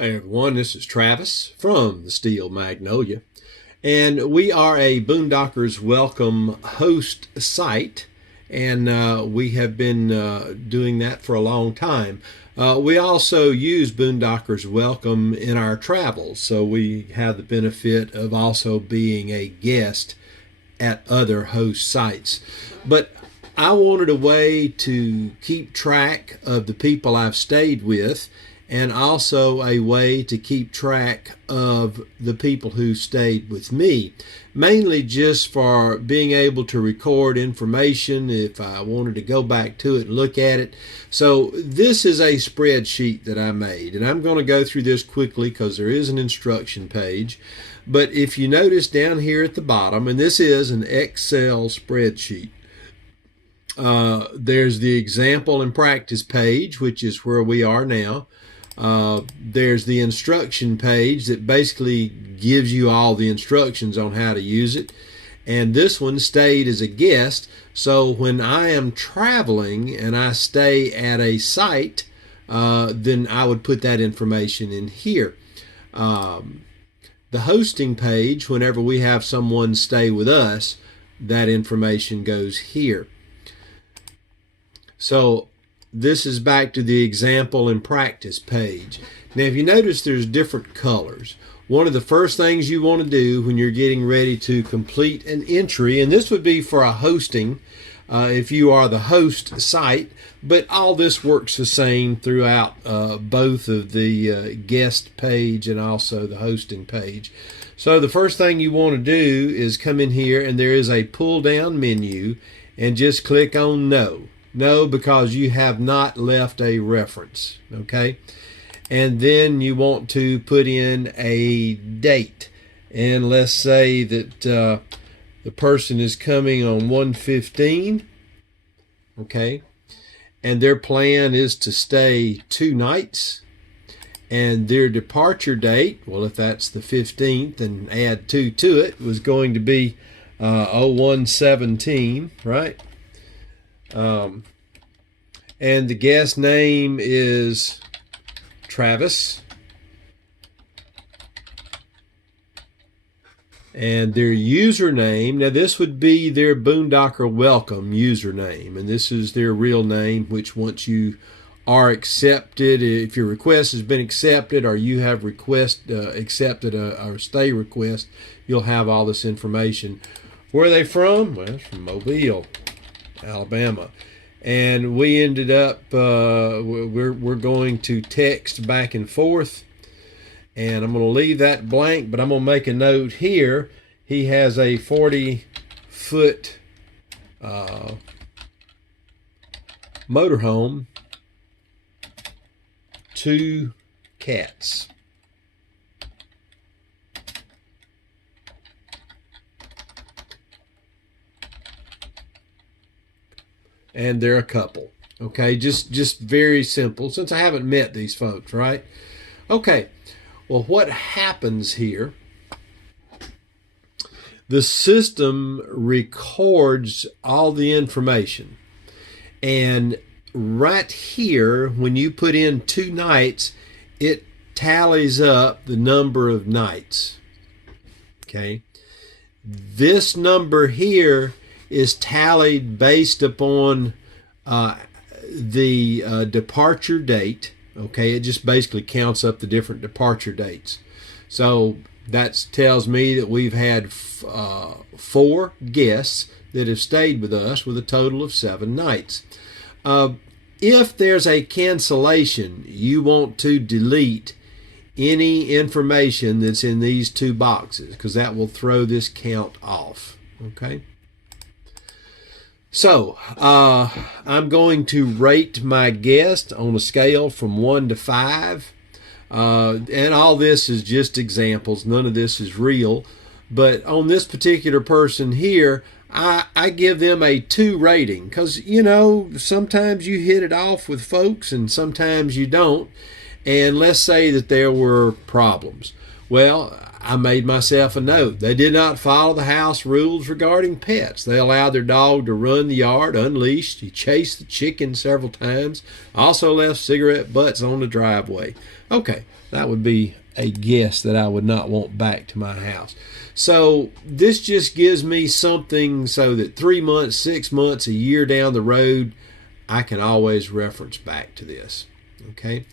Hey everyone, this is Travis from the Steel Magnolia, and we are a Boondockers Welcome host site, and we have been doing that for a long time. We also use Boondockers Welcome in our travels, so we have the benefit of also being a guest at other host sites. But I wanted a way to keep track of the people I've stayed with, and also a way to keep track of the people who stayed with me, mainly just for being able to record information if I wanted to go back to it and look at it. So this is a spreadsheet that I made, and I'm going to go through this quickly because there is an instruction page. But if you notice down here at the bottom, and this is an Excel spreadsheet, there's the example and practice page, which is where we are now. There's the instruction page that basically gives you all the instructions on how to use it. And this one stayed as a guest. So when I am traveling and I stay at a site, then I would put that information in here. The hosting page, whenever we have someone stay with us, that information goes here. So this is back to the example and practice page. Now, if you notice, there's different colors. One of the first things you want to do when you're getting ready to complete an entry, and this would be for a hosting if you are the host site, but all this works the same throughout both of the guest page and also the hosting page. So the first thing you want to do is come in here, and there is a pull down menu, and just click on No. No, because you have not left a reference, okay? And then you want to put in a date. And let's say that the person is coming on 1/15, okay? And their plan is to stay 2 nights. And their departure date, well, if that's the 15th and add 2 to it, was going to be 01/17, right? And the guest name is Travis, and their username, now this would be their Boondocker Welcome username, and this is their real name, which once you are accepted, if your request has been accepted or you have accepted a stay request, you'll have all this information. Where are they from? Well, it's from Mobile, Alabama. And we ended up, we're going to text back and forth. And I'm going to leave that blank, but I'm going to make a note here. He has a 40-foot motorhome, 2 cats. And they're a couple. Okay, just very simple, since I haven't met these folks, right? Okay, well, what happens here, the system records all the information, and right here, when you put in 2 nights, it tallies up the number of nights. Okay, this number here is tallied based upon the departure date. Okay, it just basically counts up the different departure dates. So that tells me that we've had 4 guests that have stayed with us with a total of 7 nights. If there's a cancellation, you want to delete any information that's in these 2 boxes, because that will throw this count off. Okay. So, I'm going to rate my guest on a scale from 1 to 5. And all this is just examples. None of this is real. But on this particular person here, I give them a 2 rating. Because, you know, sometimes you hit it off with folks and sometimes you don't. And let's say that there were problems. Well, I made myself a note. They did not follow the house rules regarding pets. They allowed their dog to run the yard unleashed. He chased the chicken several times. Also left cigarette butts on the driveway. Okay, That would be a guest that I would not want back to my house. So this just gives me something so that 3 months, 6 months, a year down the road, I can always reference back to this. Okay.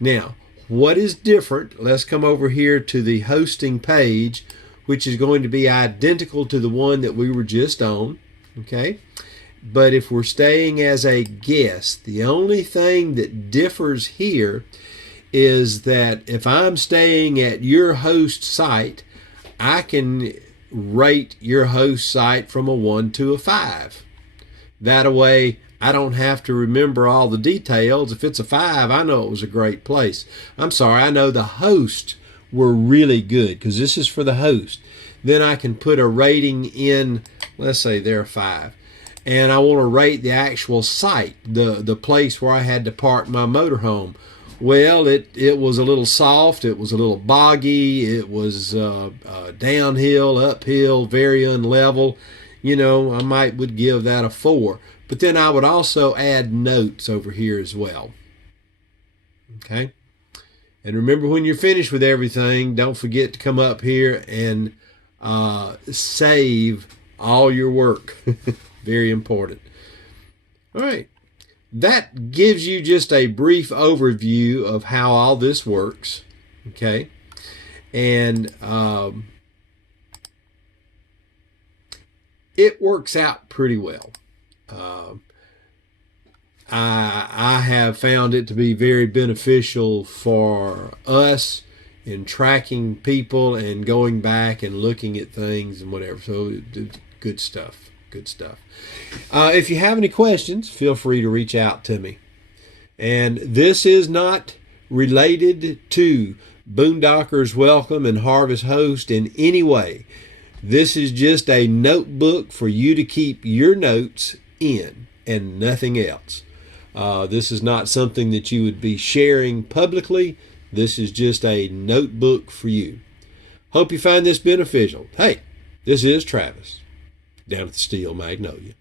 Now, what is different? Let's come over here to the hosting page, which is going to be identical to the one that we were just on. Okay. But if we're staying as a guest, the only thing that differs here is that if I'm staying at your host site, I can rate your host site from a 1 to a 5. That way, I don't have to remember all the details. If it's a 5, I know it was a great place. I'm sorry, I know the hosts were really good because this is for the host. Then I can put a rating in, let's say they're a 5. And I want to rate the actual site, the place where I had to park my motorhome. Well, it was a little soft, it was a little boggy, it was downhill, uphill, very unlevel. You know, I would give that a 4. But then I would also add notes over here as well. Okay? And remember, when you're finished with everything, don't forget to come up here and save all your work. Very important. All right. That gives you just a brief overview of how all this works. Okay. And it works out pretty well. I have found it to be very beneficial for us in tracking people and going back and looking at things and whatever. So good stuff. Good stuff. If you have any questions, feel free to reach out to me. And this is not related to Boondockers Welcome and Harvest Host in any way. This is just a notebook for you to keep your notes in and nothing else. This is not something that you would be sharing publicly. This is just a notebook for you. Hope you find this beneficial. Hey, this is Travis down at the Steel Magnolia.